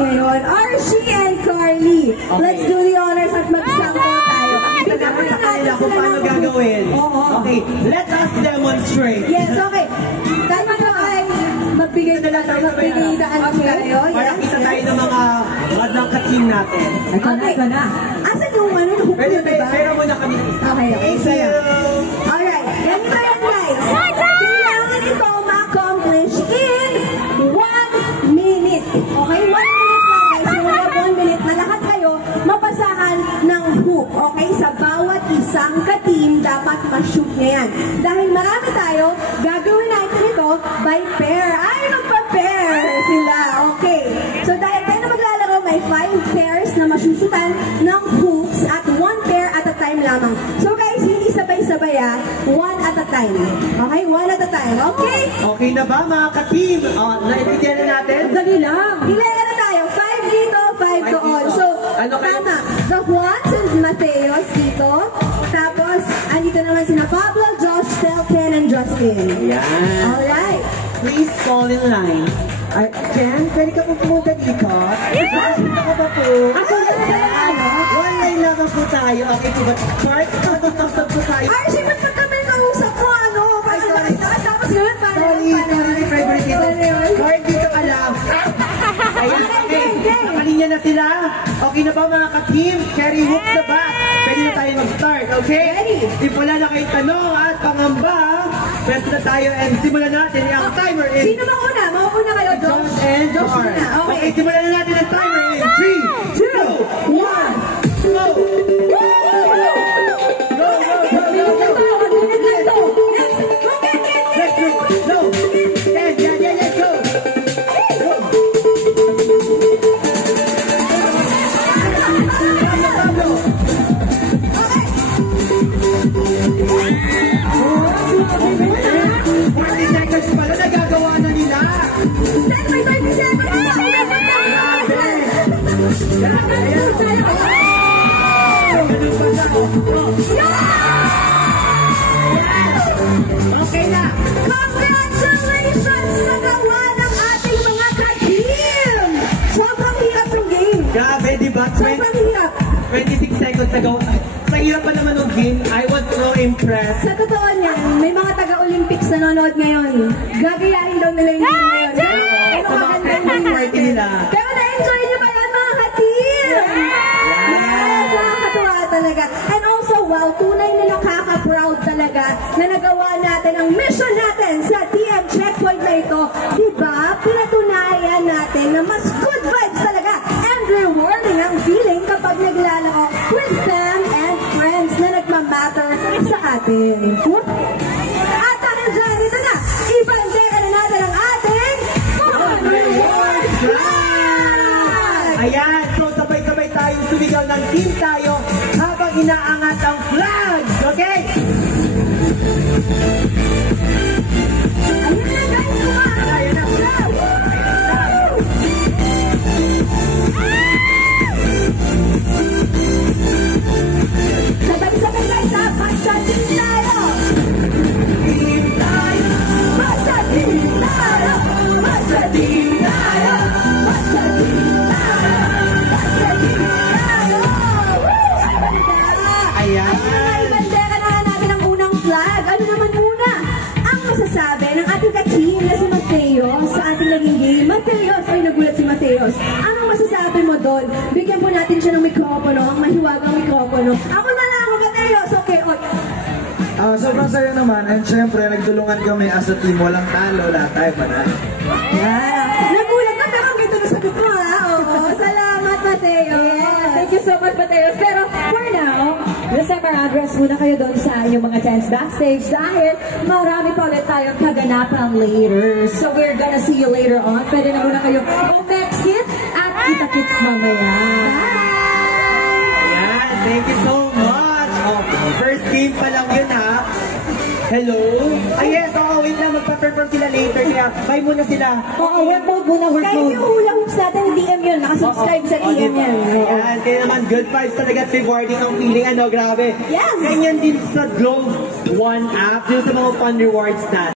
ngayon. Archie and Carly. Okay. Let's do the honors at mag-sample tayo. Dapat sa kanila kung paano gagawin. Okay, let us demonstrate. Yes, okay. Tama na ay magbigay na lang tayo. Magbigay daan kayo. Para kita tayo ng mga ng ka-team natin. Okay. Asan yung ano? Pero muna kami. Okay, Thank you. Alright, ganito yan guys. Kailangan ito ma-accomplish in 1 minute. Okay, 1 minute lang guys. Yung 1 minute na lahat kayo mapasahan ng hoop. Okay, sa bawat isang ka-team dapat ma-shoot niya yan. Dahil marami tayo, gagawin natin ito by pair. Ay, magpa-pair sila. Okay, so dahil tayo na maglalaro, may 5 pairs na masusutan ng hoops at 1 pair at a time lamang. So guys, hindi sabay-sabay 1 at a time. Okay, 1 at a time. Okay? Okay na ba mga ka-team? Naibigyan na natin? Dali lang. Hilera na tayo. 5 dito, 5 doon. So, tama. The Juans and Mateos dito. Tapos, andito naman sina Pablo, Josh, Tel, Ken, and Justin. Yan. Alright. Please fall in line. Jen, pwede ka po pumunta dito? Yes! Ako ba po? Ako na. One line lamang po tayo. Okay po ba? Chart, pag-usap po tayo. Archie, ba't kami kausap ko? Ano? Ay, sorry. Tapos yun, Sorry, favorite dito. Card, dito ka lang. Ayan, okay. Nakalinya na sila. Okay na ba mga ka-team? Carry hoops na ba? Pwede na tayo mag-start, okay? Ready. If wala na kayong tanong at pangamba, pwede na tayo and simulan natin. Ang timer is... Sino mauna? Mauna kayo, Josh? Josh muna. Okay, simulan na natin ang timer in 3, 2, 1, go! Okay na! Congratulations! Nagawa ng ating mga ka-team! Sobrang hirap ng game! Grabe, diba? Sobrang hirap! 26 seconds ago. Sa hirap pa naman ng game, I was so impressed. Sa totoo niyan, may mga taga-Olympics nanonood ngayon. Gagayahin daw nila yung game ngayon. Sa mga party nila. Pero na-enjoy niyo ba yan mga ka-team? Yes! Nakakatuwa talaga. And also, wow, tunay na nakaka-proud talaga na nagawa natin ang mission natin sa TM Checkpoint na ito. Diba? Pinatunayan natin na mas good vibes talaga and rewarding ang feeling kapag naglalaro with fam and friends na nagmamatter sa atin. At dahil dyan, ito na, ibandera na natin ang ating Reward Flag! Ayan, so sabay-sabay tayong sumigaw ng team tayo habang inaangat ang flag. Okay? Ayan na guys, kumain na siya! Sabay-sabay guys ha, basta team tayo! Team tayo! Basta team tayo! Basta team tayo! Basta team tayo! Basta team tayo! Ayan! Ibandera na natin ang unang flag. Ano naman muna? Ang masasabi ng ating ka-team na si Mateos sa ating naging game. Mateos! Ay, nagulat si Mateos. Anong masasabi mo doon? Bigyan po natin siya ng mikropono, ang mahiwagang mikropono. Ako na lang, Mateos! Okay, okay. Sobrang saya naman and syempre nagtulungan kami as a team, walang talo, lahat tayo panalo. Yeah. Nagulat ka pero ang ganda na sagot mo ha. Oo. Salamat Mateos. Yes, thank you so much Mateos. Pero for now, December address muna kayo doon sa inyong mga chance backstage dahil marami pa ulit tayong kaganapan later. So we're gonna see you later on. Pwede na muna kayo umexit at kita-kits mamaya. Ayan, thank you so much. First game pa lang yun ha. Hello? Yes, wait lang, magpa-perform sila later. Kaya, bye muna sila. Work mode muna, work Kahit mode. yung hula hoops natin, DM yun. Nakasubscribe sa DM yan. Ayan, kaya naman good vibes talaga at rewarding ang feeling. Ano, grabe. Yes! Ganyan din sa Globe One app, yung sa mga fun rewards natin.